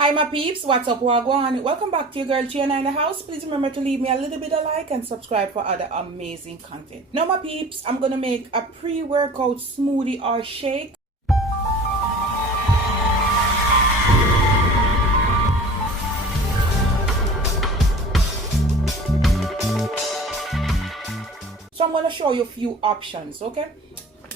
Hi my peeps, what's up, wagwan? Welcome back to your girl Chiana in the house. Please remember to leave me a little bit of like and subscribe for other amazing content. Now my peeps, I'm gonna make a pre-workout smoothie or shake. So I'm gonna show you a few options, okay?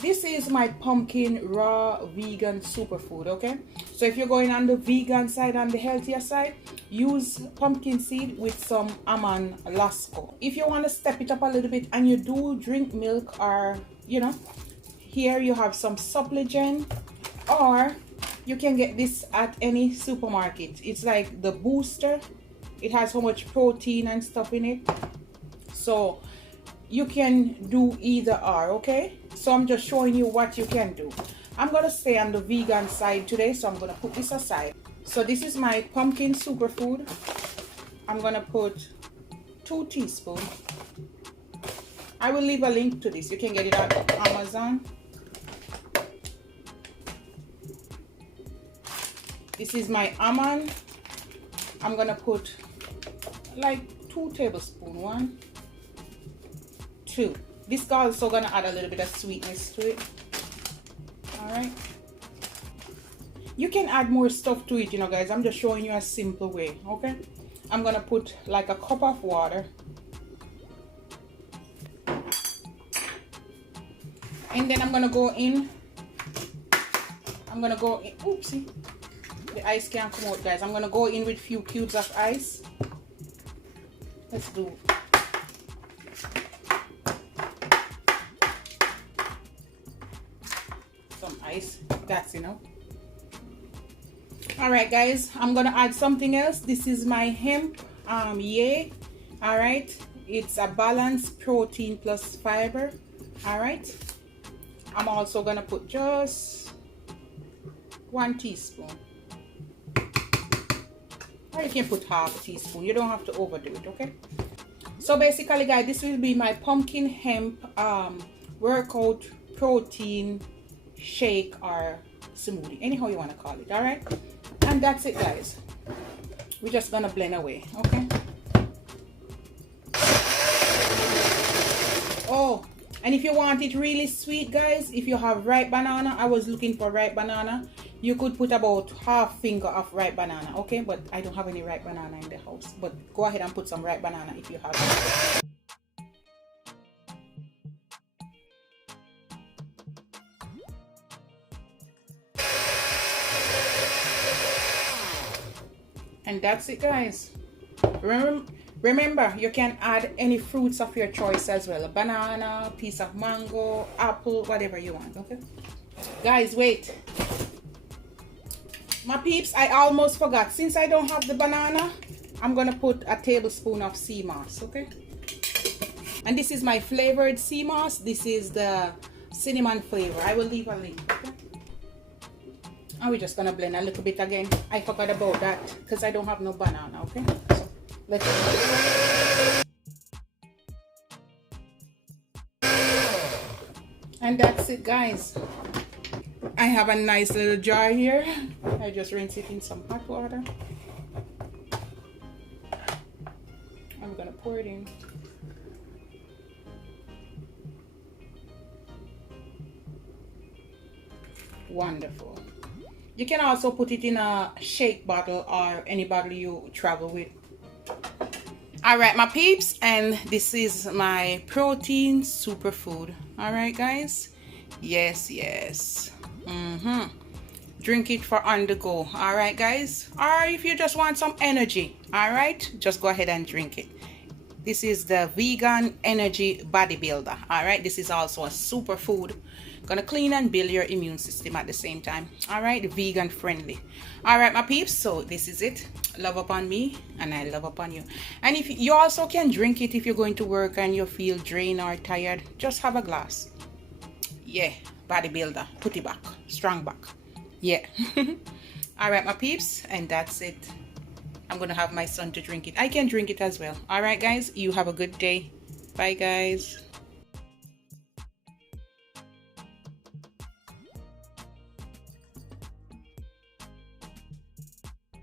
This is my pumpkin raw vegan superfood, okay? So if you're going on the vegan side, on the healthier side, use pumpkin seed with some almond lasco. If you want to step it up a little bit and you do drink milk, or here you have some Suppligen, or you can get this at any supermarket. It's like the booster. It has so much protein and stuff in it, so you can do either or, okay? So I'm just showing you what you can do. I'm gonna stay on the vegan side today, so I'm gonna put this aside. So this is my pumpkin superfood. I'm gonna put 2 teaspoons. I will leave a link to this. You can get it on Amazon. This is my almond. I'm gonna put like 2 tablespoons. 1, 2. This is also gonna add a little bit of sweetness to it. All right. You can add more stuff to it, guys. I'm just showing you a simple way, okay? I'm gonna put like a cup of water, and then I'm gonna go in. Oopsie, the ice can't come out, guys. I'm gonna go in with few cubes of ice. Let's do some ice. That's enough. All right, guys, I'm gonna add something else. This is my hemp yay. All right, it's a balanced protein plus fiber. All right, I'm also gonna put just 1 teaspoon, or you can put half a teaspoon. You don't have to overdo it, okay? So basically, guys, this will be my pumpkin hemp workout protein shake or smoothie, anyhow you want to call it. All right, and that's it, guys. We're just gonna blend away, okay? Oh, and if you want it really sweet, guys, if you have ripe banana, I was looking for ripe banana, you could put about half finger of ripe banana, okay? But I don't have any ripe banana in the house, but go ahead and put some ripe banana if you have it. And that's it, guys. Remember, you can add any fruits of your choice as well. A banana, piece of mango, apple, whatever you want, okay? Guys, wait. My peeps, I almost forgot. Since I don't have the banana, I'm gonna put a tablespoon of sea moss, okay? And this is my flavored sea moss. This is the cinnamon flavor. I will leave a link, okay? And we're just gonna blend a little bit again. I forgot about that because I don't have no banana, okay? So let's go. And that's it, guys. I have a nice little jar here. I just rinse it in some hot water. I'm gonna pour it in. Wonderful. You can also put it in a shake bottle or any bottle you travel with. All right, my peeps, and this is my protein superfood. All right, guys. Yes. Drink it for on the go. All right, guys. Or if you just want some energy, all right, just go ahead and drink it. This is the vegan energy bodybuilder. All right, this is also a superfood. Gonna clean and build your immune system at the same time. All right, vegan friendly. All right, my peeps, so this is it. Love upon me and I love upon you. And if you also can drink it if you're going to work and you feel drained or tired, just have a glass. Yeah, bodybuilder, put it back, strong back. Yeah. All right, my peeps, and that's it. I'm gonna have my son to drink it. I can drink it as well. All right, guys, you have a good day. Bye, guys.